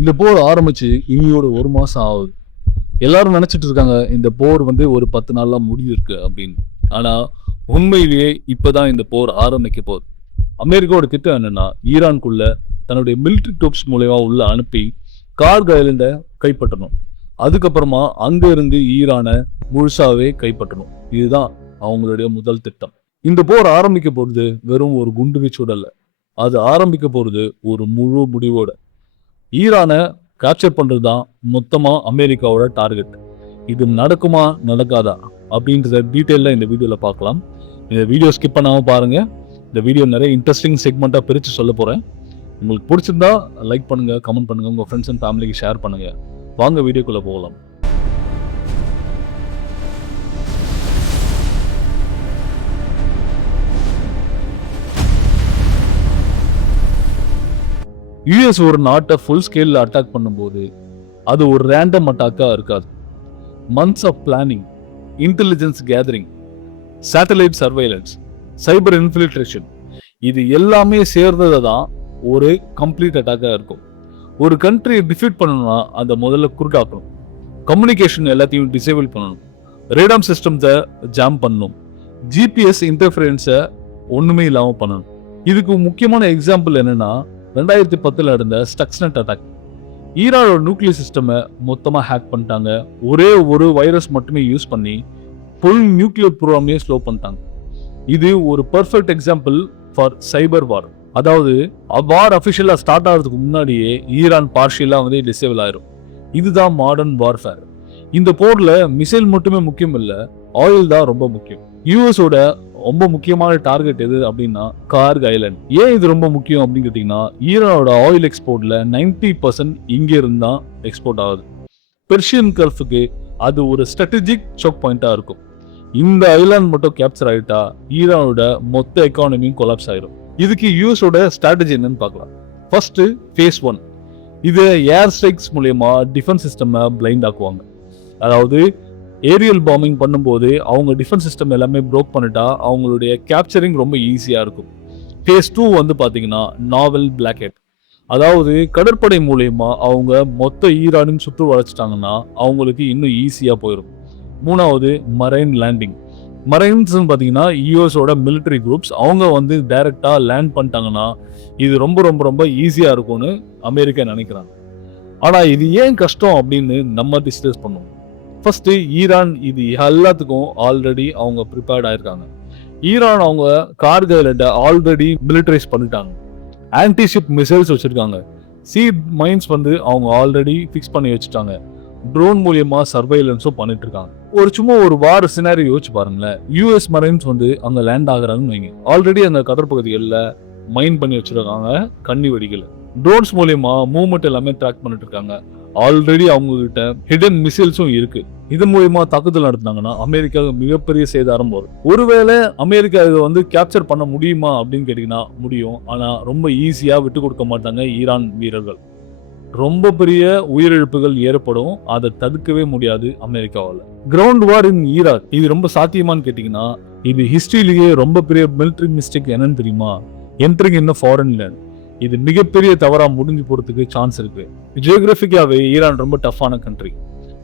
இந்த போர் ஆரம்பிச்சு இனியோட 1 மாசம் ஆகுது. எல்லாரும் நினைச்சிட்டு இருக்காங்க இந்த போர் வந்து ஒரு 10 நாள்ல முடியிருக்கு அப்படின்னு. ஆனா உண்மையிலேயே இப்பதான் இந்த போர் ஆரம்பிக்க போகுது. அமெரிக்காவோட திட்டம் என்னன்னா, ஈரானுக்குள்ள தன்னுடைய மிலிட்டரி ட்ரூப்ஸ் மூலமா உள்ள அனுப்பி கார்கில் ஐலண்டை கைப்பற்றணும். அதுக்கப்புறமா அங்க இருந்து ஈரானை முழுசாவே கைப்பற்றணும். இதுதான் அவங்களுடைய முதல் திட்டம். இந்த போர் ஆரம்பிக்க போறது வெறும் ஒரு குண்டுவீச்சோட இல்ல, அது ஆரம்பிக்க போறது ஒரு முழு முடிவோட. ஈரானை கேப்சர் பண்றதுதான் மொத்தமா அமெரிக்காவோட டார்கெட். இது நடக்குமா நடக்காதா அப்படின்றத டீட்டெயிலா இந்த வீடியோல பார்க்கலாம். இந்த வீடியோ ஸ்கிப் பண்ணாம பாருங்க. இந்த வீடியோ நிறைய இன்ட்ரெஸ்டிங் செக்மெண்டா பிரிச்சு சொல்ல போறேன். உங்களுக்கு பிடிச்சிருந்தா லைக் பண்ணுங்க, கமெண்ட் பண்ணுங்க, உங்க ஃப்ரெண்ட்ஸ் அண்ட் ஃபேமிலிக்கு ஷேர் பண்ணுங்க. வாங்க வீடியோக்குள்ள போகலாம். யுஎஸ் ஒரு நாட்டை ஃபுல் ஸ்கேல்ல அட்டாக் பண்ணும்போது அது ஒரு ரேண்டம் அட்டாக்கா இருக்காது. Months of planning, intelligence gathering, satellite surveillance, cyber infiltration, இது எல்லாமே சேர்ந்தது தான் ஒரு கம்ப்ளீட் அட்டாக்கா இருக்கும். ஒரு கண்ட்ரியை டிஃபீட் பண்ணணும்னா அதை முதல்ல குருட்டாக்கணும், கம்யூனிகேஷன் எல்லாத்தையும் டிசேபிள் பண்ணணும், ரேடாம் சிஸ்டம்ஸை ஜாம் பண்ணணும், ஜிபிஎஸ் இன்டர்ஃபரன்ஸை ஒண்ணுமே இல்லாமல் பண்ணணும். இதுக்கு முக்கியமான எக்ஸாம்பிள் என்னன்னா 2010 நடந்த ஸ்டக்ஸ்நெட் அட்டாக். ஈரானோட நியூக்ளியர் சிஸ்டமை மொத்தமா ஹேக் பண்ணிட்டாங்க. ஒரே ஒரு வைரஸ் மட்டுமே யூஸ் பண்ணி ஃபுல் நியூக்ளியர் ப்ரோக்ராமையே ஸ்லோ பண்ணிட்டாங்க. இது ஒரு பெர்ஃபெக்ட் எக்ஸாம்பிள் ஃபார் சைபர் வார். அதாவது வார் அஃபிஷியலா ஸ்டார்ட் ஆகிறதுக்கு முன்னாடியே ஈரான் பார்ஷியலா வந்து டிசேபிள் ஆயிரும். இதுதான் மாடர்ன் வார்ஃபேர். இந்த போர்ல மிசைல் மட்டுமே முக்கியம் இல்ல, ஆயில் தான் ரொம்ப முக்கியம். யூஎஸோட ரொம்ப முக்கியமான டார்கெட் எது அப்படின்னா கார்கில் ஐலண்ட். ஏன் இது ரொம்ப முக்கியம் அப்படின்னு கேட்டீங்கன்னா, ஈரானோட ஆயில் எக்ஸ்போர்ட்ல 90% இங்க இருந்தா எக்ஸ்போர்ட் ஆகுது. பெர்ஷியன் கல்ஃபுக்கு அது ஒரு ஸ்ட்ராட்டஜிக் சோக் பாயிண்டா இருக்கும். இந்த ஐலாண்ட் மட்டும் கேப்சர் ஆயிட்டா ஈரானோட மொத்த எக்கானமியும் கொலாப்ஸ் ஆயிரும். இதுக்கு யூஎஸோட ஸ்ட்ராட்டஜி என்னன்னு பார்க்கலாம். First face 1. இது ஏர் ஸ்ட்ரைக்ஸ் மூலமா டிஃபென்ஸ் சிஸ்டம் பிளைண்ட் ஆக்குவாங்க. அதாவது ஏரியல் பாம்பிங் பண்ணும்போது அவங்க டிஃபென்ஸ் சிஸ்டம் எல்லாமே ப்ரோக் பண்ணிட்டா அவங்களுடைய கேப்சரிங் ரொம்ப ஈஸியா இருக்கும். ஃபேஸ் 2 வந்து பாத்தீங்கன்னா நாவல் பிளாக்கெட். அதாவது கடற்படை மூலயமா அவங்க மொத்த ஈரானையும் சுற்று வளைச்சிட்டாங்கன்னா அவங்களுக்கு இன்னும் ஈஸியா போயிடும். 3வது மரைன் லேண்டிங். மரைன்ஸ் பாத்தீங்கன்னா யூஎஸோட மிலிட்டரி குரூப்ஸ், அவங்க வந்து டைரக்டா லேண்ட் பண்ணிட்டாங்கன்னா இது ரொம்ப ரொம்ப ரொம்ப ஈஸியா இருக்கும்னு அமெரிக்கா நினைக்கிறாங்க. ஆனா இது ஏன் கஷ்டம் அப்படின்னு நம்ம டிஸ்கஸ் பண்ணுவோம். ஃபர்ஸ்ட் ஈரான் இது எல்லாத்துக்கும் ஆல்ரெடி அவங்க ப்ரிப்பேர்ட் ஆயிருக்காங்க. ஈரான் அவங்க கார்கில் ஐலண்டை ஆல்ரெடி மிலிட்டரைஸ் பண்ணிட்டாங்க. ஆன்டிஷிப் மிசைல்ஸ் வச்சிருக்காங்க. சீட் மைன்ஸ் வந்து அவங்க ஆல்ரெடி ஃபிக்ஸ் பண்ணி வச்சுட்டாங்க. ட்ரோன் மூலியமா சர்வைலன்ஸும் பண்ணிட்டு இருக்காங்க. சும்மா ஒரு வார் சினாரி யோசிச்சு பாருங்களேன். யூஎஸ் மரைன்ஸ் வந்து அங்க லேண்ட் ஆகுறாங்கன்னு வைங்க. ஆல்ரெடி அந்த கடற்பகுதிகளில் மைன் பண்ணி வச்சிருக்காங்க கன்னி வெடிக்கல. ட்ரோன்ஸ் மூலியமா மூவ்மெண்ட் எல்லாமே ட்ராக் பண்ணிட்டு இருக்காங்க. ஆல்ரெடி அவங்க கிட்ட ஹிடன் மிசைல்ஸும் இருக்கு. இது மூலமா தாக்குதல் நடத்தினாங்கன்னா அமெரிக்காவுக்கு மிகப்பெரிய சேதாரம் வரும். ஒருவேளை அமெரிக்கா இதை வந்து கேப்சர் பண்ண முடியுமா அப்படின்னு கேட்டீங்கன்னா முடியும். ஆனா ரொம்ப ஈஸியா விட்டு கொடுக்க மாட்டாங்க ஈரான் வீரர்கள். ரொம்ப பெரிய உயிரிழப்புகள் ஏற்படும். அதை தடுக்கவே முடியாது அமெரிக்காவால. கிரவுண்ட் வார் இன் ஈராக் இது ரொம்ப சாத்தியமான்னு கேட்டீங்கன்னா, இது ஹிஸ்டரியிலேயே ரொம்ப பெரிய மிலிட்டரி மிஸ்டேக் என்னன்னு தெரியுமா? Entering in foreign land. இது மிகப்பெரிய தவறா முடிஞ்சு போறதுக்கு சான்ஸ் இருக்கு. ஜியோகிராபிக்காவே ஈரான் ரொம்ப டஃப்பான கண்ட்ரி.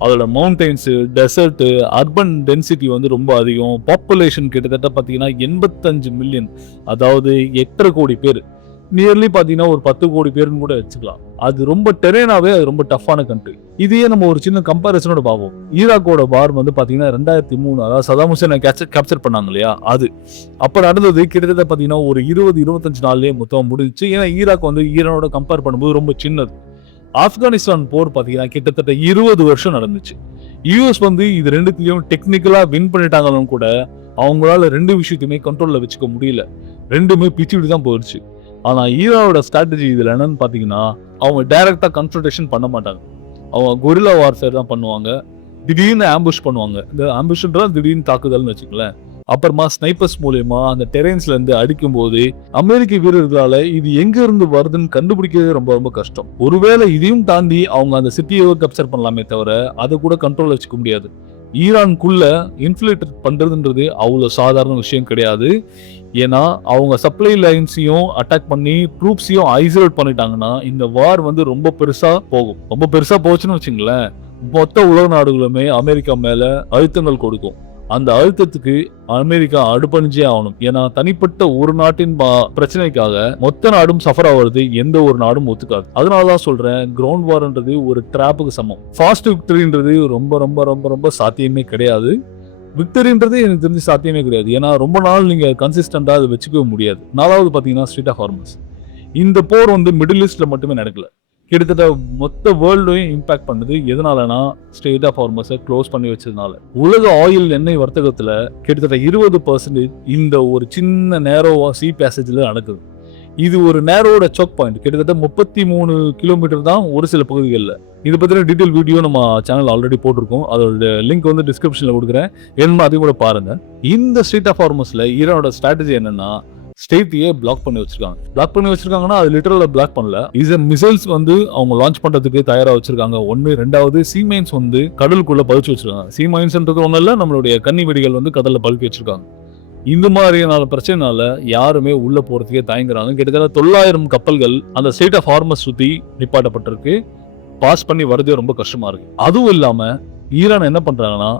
அதோட மவுண்டைன்ஸ், டெசர்ட், அர்பன் டென்சிட்டி வந்து ரொம்ப அதிகம். பாப்புலேஷன் கிட்டத்தட்ட பாத்தீங்கன்னா 85 மில்லியன், அதாவது 8.5 கோடி பேர். நியர்லி பாத்தீங்கன்னா ஒரு 10 கோடி பேருன்னு கூட வச்சுக்கலாம். அது ரொம்ப டெரேனாவே அது ரொம்ப டஃப்பான கண்ட்ரி. இதையே நம்ம ஒரு சின்ன கம்பாரிசனோட பார்ப்போம். ஈராக்கோட வார் வந்து பாத்தீங்கன்னா 2003, அதாவது சதாம் ஹுசேனை கேப்சர் பண்ணாங்க இல்லையா, அது அப்ப நடந்தது கிட்டத்தட்ட பாத்தீங்கன்னா ஒரு 20-25 நாள்லயே மொத்தம் முடிஞ்சிச்சு. ஏன்னா ஈராக் வந்து ஈரானோட கம்பேர் பண்ணும்போது ரொம்ப சின்னது. ஆப்கானிஸ்தான் போர் பாத்தீங்கன்னா கிட்டத்தட்ட 20 வருஷம் நடந்துச்சு. யூஎஸ் வந்து இது ரெண்டுத்தையும் டெக்னிக்கலா வின் பண்ணிட்டாங்களும் கூட அவங்களால ரெண்டு விஷயத்தையுமே கண்ட்ரோல்ல வச்சுக்க முடியல. ரெண்டுமே பிச்சுட்டு தான் போயிடுச்சு. ஆனா ஈரானோட ஸ்ட்ராட்டஜி இதுல என்னன்னு பாத்தீங்கன்னா, அவங்க டைரக்டா கன்ஃபrontation பண்ண மாட்டாங்க. அவங்க கொரில்லா வார்ஃபேர் தான் பண்ணுவாங்க. திடீர்னு ஆம்புஷ் பண்ணுவாங்க. இந்த ஆம்புஷ்ன்றா திடீர்னு தாக்குதல்னு வச்சுக்கலேன். அப்புறமா ஸ்னைப்பர்ஸ் மூலமா அந்த டெரெயின்ஸ்ல இருந்து அடிக்கும் போது அமெரிக்க வீரர்களால இது எங்க இருந்து வருதுன்னு கண்டுபிடிக்கிறது ரொம்ப ரொம்ப கஷ்டம். ஒருவேளை இதையும் தாண்டி அவங்க அந்த சிட்டியை கேப்சர் பண்ணலாமே தவிர அதை கூட கண்ட்ரோல் வச்சுக்க முடியாது. ஈரானுக்குள்ள இன்ஃபில்ட்ரேட் பண்றதுன்றது அவ்வளவு சாதாரண விஷயம் கிடையாது. ஏன்னா அவங்க சப்ளை லைன்ஸையும் அட்டாக் பண்ணி ட்ரூப்ஸையும் ஐசோலேட் பண்ணிட்டாங்கன்னா இந்த வார் வந்து ரொம்ப பெருசா போகும். ரொம்ப பெருசா போச்சுன்னு வச்சுங்களேன், மொத்த உலக நாடுகளுமே அமெரிக்கா மேல அழுத்தங்கள் கொடுக்கும். அந்த அழுத்தத்துக்கு அமெரிக்கா அடுப்பணிஞ்சே ஆகணும். ஏன்னா தனிப்பட்ட ஒரு நாட்டின் பிரச்சனைக்காக மொத்த நாடும் சஃபர் ஆகிறது எந்த ஒரு நாடும் ஒத்துக்காது. அதனாலதான் சொல்றேன், கிரவுண்ட் வார்ன்றது ஒரு டிராப்புக்கு சமம். ஃபாஸ்ட் விக்டரின்றது ரொம்ப ரொம்ப ரொம்ப ரொம்ப சாத்தியமே கிடையாது. விக்டரின்றது எனக்கு தெரிஞ்சு சாத்தியமே கிடையாது. ஏன்னா ரொம்ப நாள் நீங்க கன்சிஸ்டண்டா அதை வச்சுக்கவே முடியாது. 4வது பாத்தீங்கன்னா ஸ்ட்ரெய்ட் ஆஃப் ஹார்மஸ். இந்த போர் வந்து மிடில் ஈஸ்ட்ல மட்டுமே நடக்கல, கிட்டத்தட்ட மொத்த வேர்ல்டையும் இம்பாக்ட் பண்ணுது. எதனாலனா ஸ்ட்ரெய்ட் ஆஃப் ஹார்மஸை க்ளோஸ் பண்ணி வச்சதுனால. உலக ஆயில் எண்ணெய் வர்த்தகத்துல கிட்டத்தட்ட 20% இந்த ஒரு சின்ன நேரோ சி பேசேஜ்ல நடக்குது. இது ஒரு நேரோட சோக் பாயிண்ட். கிட்டத்தட்ட 33 கிலோமீட்டர் தான் ஒரு சில பகுதிகளில். இதை பற்றின டீட்டெயில் வீடியோ நம்ம சேனல் ஆல்ரெடி போட்டிருக்கோம். அதோட லிங்க் வந்து டிஸ்கிரிப்ஷனில் கொடுக்குறேன், என்ன அதையும் கூட பாருங்க. இந்த ஸ்ட்ரெய்ட் ஆஃப் ஹார்மஸ்ல ஈரானோட ஸ்ட்ராட்டஜி என்னன்னா, ஸ்டேட்டையே பிளாக் பண்ணி வச்சிருக்காங்க. பிளாக் பண்ணி வச்சிருக்காங்கன்னா அது லிட்டரலா பிளாக் பண்ணல. இது மிசைல்ஸ் வந்து அவங்க லான்ச் பண்றதுக்கு தயாரா வச்சிருக்காங்க. ஒன்னு. ரெண்டாவது, சி மைன்ஸ் வந்து கடலுக்குள்ள பதுச்சு வச்சிருக்காங்க. சி மைன்ஸ்ன்றது ஒன்றும் இல்லை, நம்மளுடைய கன்னி வெடிகள் வந்து கடல்ல பதுக்கி வச்சிருக்காங்க. இந்த மாதிரியான பிரச்சனைனால யாருமே உள்ள போறதுக்கே தயங்குறாங்க. கிட்டத்தட்ட 900 கப்பல்கள் அந்த ஸ்ட்ரெய்ட் ஆஃப் ஹார்மஸ் சுத்தி நிப்பாட்டப்பட்டிருக்கு. பாஸ் பண்ணி வரதே ரொம்ப கஷ்டமா இருக்கு. அதுவும் இல்லாம ஈரான் என்ன பண்றாங்கன்னா,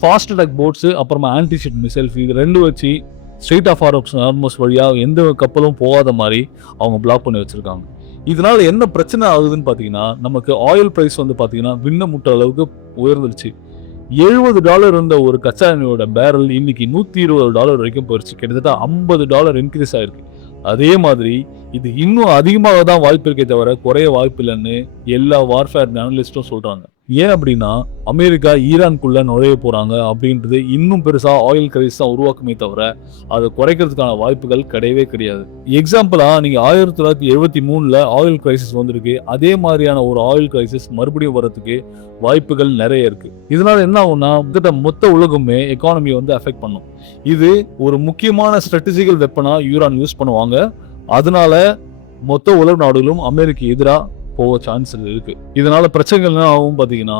ஃபாஸ்ட் அட்டாக் போட்ஸ் அப்புறமா ஆன்டிஷிப் மிசைல்ஸ் இது ரெண்டு வச்சு ஸ்ட்ரெய்ட் ஆஃப் ஹார்மஸ் வழியா எந்த கப்பலும் போகாத மாதிரி அவங்க பிளாக் பண்ணி வச்சிருக்காங்க. இதனால என்ன பிரச்சனை ஆகுதுன்னு பாத்தீங்கன்னா, நமக்கு ஆயில் பிரைஸ் வந்து பாத்தீங்கன்னா விண்ண முட்ட அளவுக்கு உயர்ந்துருச்சு. $70 இருந்த ஒரு கச்சா எண்ணெயோட பேரல் இன்னைக்கு $120 வரைக்கும் போயிருச்சு. கிட்டத்தட்ட $50 இன்க்ரீஸ் ஆயிருக்கு. அதே மாதிரி இது இன்னும் அதிகமாக தான் வாய்ப்பு இருக்கே தவிர குறைய வாய்ப்பு இல்லைன்னு எல்லா வார்ஃபேர் அனலிஸ்டும் சொல்றாங்க. ஏன் அப்படின்னா, அமெரிக்கா ஈரானுக்குள்ள நுழைய போறாங்க அப்படின்றது இன்னும் பெருசா ஆயில் கிரைசிஸ் தான் உருவாக்குமே தவிர அதை குறைக்கிறதுக்கான வாய்ப்புகள் கிடையவே கிடையாது. எக்ஸாம்பிளா நீங்க 1973ல ஆயில் கிரைசிஸ் வந்திருக்கு. அதே மாதிரியான ஒரு ஆயில் கிரைசிஸ் மறுபடியும் வரதுக்கு வாய்ப்புகள் நிறைய இருக்கு. இதனால என்ன ஆகும்னா, மொத்த உலகமே எக்கானமி வந்து அஃபெக்ட் பண்ணும். இது ஒரு முக்கியமான ஸ்ட்ராட்டஜிக்கல் வெப்பனா ஈரான் யூஸ் பண்ணுவாங்க. அதனால மொத்த உலக நாடுகளும் அமெரிக்க எதிராக போக சான்ஸ் இருக்கு. இதனால பிரச்சனைகள் என்ன ஆகும் பாத்தீங்கன்னா,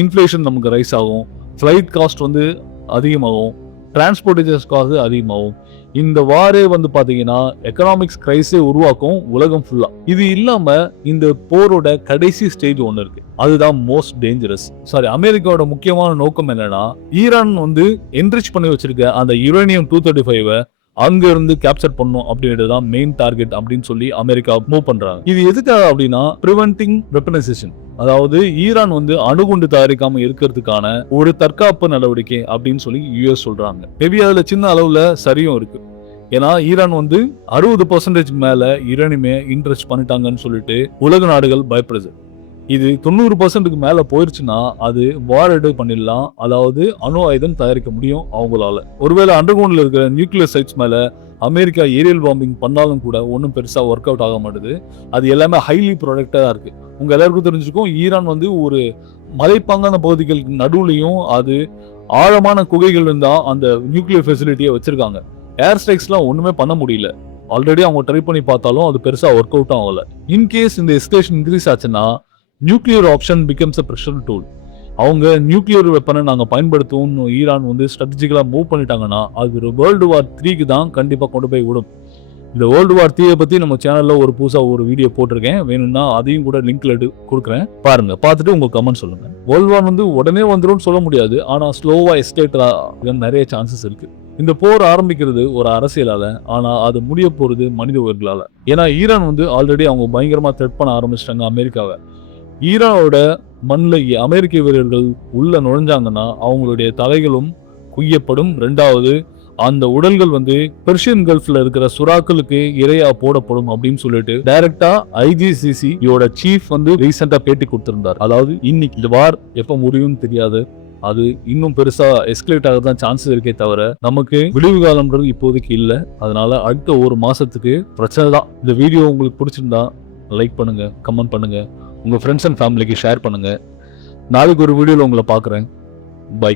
இன்ஃபிளேஷன் நமக்கு ரைஸ் ஆகும், ஃபிளைட் காஸ்ட் வந்து அதிகமாகும், டிரான்ஸ்போர்டேஷன் காஸ்ட் அதிகமாகும். இந்த வாரே வந்து பாத்தீங்கன்னா எக்கனாமிக்ஸ் கிரைஸே உருவாக்கும் உலகம் ஃபுல்லா. இது இல்லாம இந்த போரோட கடைசி ஸ்டேஜ் ஒன்று இருக்கு, அதுதான் மோஸ்ட் டேஞ்சரஸ். அமெரிக்காவோட முக்கியமான நோக்கம் என்னன்னா, ஈரான் வந்து என்ரிச் பண்ணி வச்சிருக்க அந்த யுரேனியம் 235 அங்க இருந்து கேப்சர் பண்ணும் அப்படின்றதுதான் மெயின் டார்கெட் அப்படின்னு சொல்லி அமெரிக்கா மூவ் பண்றாங்க. இது எதுக்காக அப்படின்னா, பிரிவென்டிங் வெப்பனைசேஷன், அதாவது ஈரான் வந்து அணுகுண்டு தயாரிக்காம இருக்கிறதுக்கான ஒரு தற்காப்பு நடவடிக்கை அப்படின்னு சொல்லி யுஎஸ் சொல்றாங்க. மேபி அதுல சின்ன அளவுல சரியும் இருக்கு. ஏன்னா ஈரான் வந்து 60% மேல யுரேனியமே இன்ட்ரெஸ்ட் பண்ணிட்டாங்கன்னு சொல்லிட்டு உலக நாடுகள் பயப்படுது. இது 90%க்கு மேல போயிருச்சுன்னா அது வார் பண்ணிடலாம், அதாவது அணு ஆயுதம் தயாரிக்க முடியும் அவங்களால. ஒருவேளை அண்டர்கிரவுண்ட்ல இருக்கிற நியூக்ளியர் சைட்ஸ் மேல அமெரிக்கா ஏரியல் பாம்பிங் பண்ணாலும் கூட ஒன்றும் பெருசா ஒர்க் அவுட் ஆக மாட்டுது. அது எல்லாமே ஹைலி ப்ரொடக்டா இருக்கு. உங்க எல்லாருக்கும் தெரிஞ்சிருக்கும், ஈரான் வந்து ஒரு மலைப்பாங்கான பகுதிகளுக்கு நடுவுலையும் அது ஆழமான குகைகள் இருந்தா அந்த நியூக்ளியர் ஃபெசிலிட்டியை வச்சிருக்காங்க. ஏர் ஸ்ட்ரைக்ஸ்லாம் ஒண்ணுமே பண்ண முடியல. ஆல்ரெடி அவங்க ட்ரை பண்ணி பார்த்தாலும் அது பெருசா ஒர்க் அவுட் ஆகல. இன்கேஸ் இந்த எஸ்கலேஷன் இன்க்ரீஸ் ஆச்சுன்னா nuclear option becomes a pressure tool. அவங்க நியூக்ளியர் வெப்பனை நாங்க பயன்படுத்துவோம் ஈரான் வந்து ஸ்ட்ராட்டஜிக்கலா மூவ் பண்ணிட்டாங்கன்னா அது வேர்ல்டு வார் 3க்கு தான் கண்டிப்பா கொண்டு போய் விடும். இந்த வேர்ல்டு வார் 3 பத்தி நம்ம சேனல்ல ஒரு புதுசா ஒரு வீடியோ போட்டிருக்கேன், வேணும்னா அதையும் கூட லிங்க்ல கொடுக்குறேன், பாருங்க. பார்த்துட்டு உங்க கமெண்ட் சொல்லுங்க. வேர்ல்டு வார் வந்து உடனே வந்துடும் சொல்ல முடியாது, ஆனா ஸ்லோவா எஸ்கலேட் நிறைய சான்சஸ் இருக்கு. இந்த போர் ஆரம்பிக்கிறது ஒரு அரசியலால, ஆனா அது முடிய போறது மனித உயிர்களால. ஏன்னா ஈரான் வந்து ஆல்ரெடி அவங்க பயங்கரமா த்ரெட் பண்ண ஆரம்பிச்சிட்டாங்க அமெரிக்காவை. ஈரானோட மண்ணில் அமெரிக்க வீரர்கள் உள்ள நுழைஞ்சாங்கன்னா அவங்களுடைய தலைகளும் குய்யப்படும். 2வது, அந்த உடல்கள் வந்து பெர்ஷியன் கல்ஃப்ல இருக்கிற சுறாக்களுக்கு இரையா போடப்படும் அப்படின்னு சொல்லிட்டு டைரக்டா ஐஜிசிசியோட சீஃப் வந்து ரீசெண்டா பேட்டி கொடுத்திருந்தார். அதாவது இன்னைக்கு இந்த வார் எப்ப முடியும்னு தெரியாது, அது இன்னும் பெருசா எஸ்கலேட் ஆகதான் சான்சஸ் இருக்கே தவிர நமக்கு விளைவு காலம்ன்றது இப்போதைக்கு இல்லை. அதனால அடுத்த ஒரு மாசத்துக்கு பிரச்சனை தான். இந்த வீடியோ உங்களுக்கு பிடிச்சிருந்தா லைக் பண்ணுங்க, கமெண்ட் பண்ணுங்க, உங்க ஃப்ரெண்ட்ஸ் அண்ட் ஃபேமிலிக்கு ஷேர் பண்ணுங்க. நாளைக்கு ஒரு வீடியோல உங்களை பார்க்குறேன். பை.